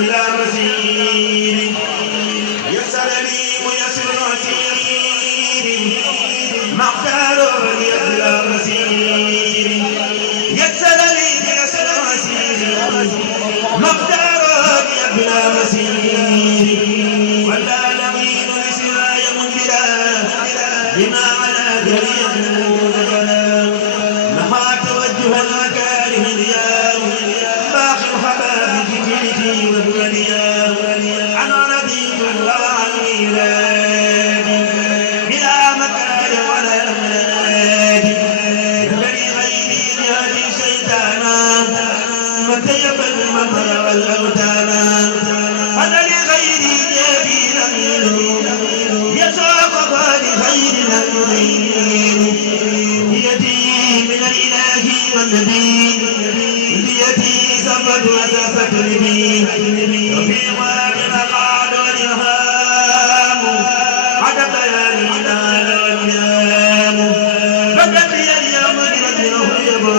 بلا مسير يسر لي ميسر عسير مختار لي بلا مسير يسر لي ميسر عسير مختار لي بلا مسير ولا لمين لسواي منذرا بما على جميع نهى توجه المكاره اليوم باقي الحباب في جلدي وهو اليوم انا رضيت وعن ميلادي بلا مكان ولا املاك الذي غيري بهدي شيطانا متيب الممر والاوتانا انا لغيري جابي نميل يساق لخير المؤمنين بيدي من الاله والنبي بيدي سبت وسفت لبي وفي غار قعد والإرهام عدت يا الهلال والنام بدت لي اليوم برجله يبو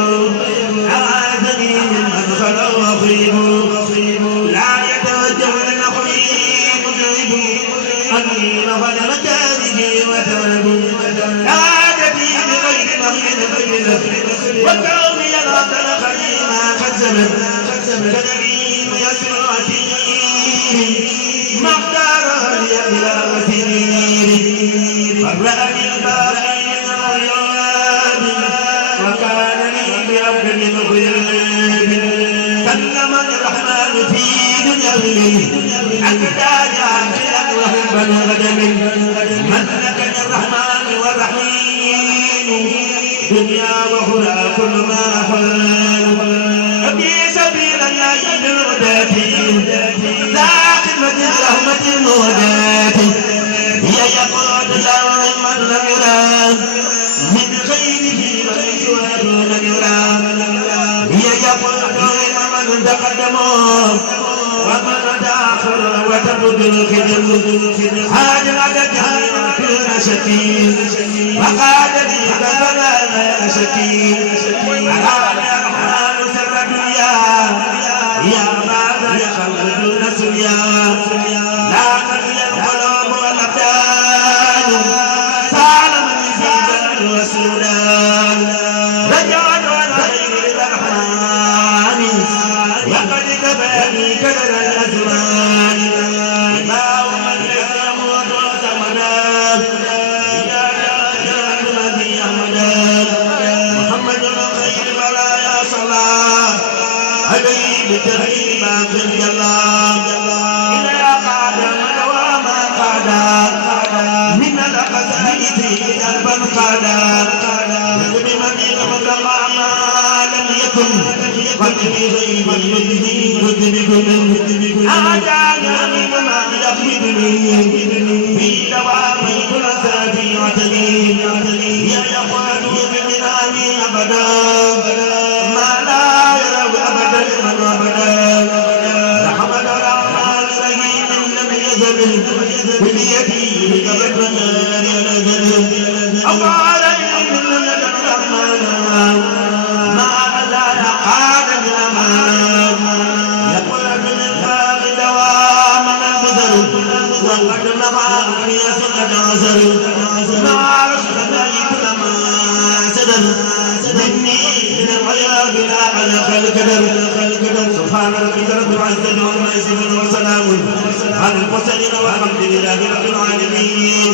أعاذني من أدخل وأخيب لا يتوجه لنحوي مذعب أني نفذ مكانه وتوب عادتي بغير مغفرة وكوني لا تلقني ما كذبت كذبي ميسر عسير ما اختار لي بلا مسير فرأني الباقي من الغياب وكان لي بأفضل مغياب كلمني الرحمن في دنيا أكداني عاجلا وهبا غدم ملكني الرحمن والرحيم دنيا وهدى كل ما حل أبي سبيل الله بالهداة ذا خدمة رحمة المهداة هي يقول الله من لم يرى من خيره من سواه لم يرى هي يقول من تقدم ومن تأخر وتبدو الخدم هذا العدد كل شكيل وقال لي فلا شكيل أراني الرحمن سر الدنيا يا ماذا يخلد نسيا لا نبي القلوب والأبدان سالمني في جهل والسودان رجعت عليه الرحمن وقد كفاني كدر الأزمان ما هو الذي يموت وزمنا يا جاد الذي أحمدا محمد خير البرايا صلاة عليه بترحيم آخر جلال إلى قادم وما قادا من الأقزائد دربا قادا بمن يغمد ما لم يكن قد بغيب يذهب أعجاني وما يخمدني في دوامي كل سافي عتني يا يقال بمنامي أبدا ما لا يرى أبدا من أبدا رحمة الرحمن رحيم لم يزل بيدي بقبل النار نزل أقال إن الرحمن ما لا يقال من أمان يقول بالإنفاق دواما البذل وقد نضع من يسقط عسل ما رشد كل ما سدل مني من الغياب لا على القدر سبحان ربك رب العزة عما يصفون وسلام على المرسلين والحمد لله رب العالمين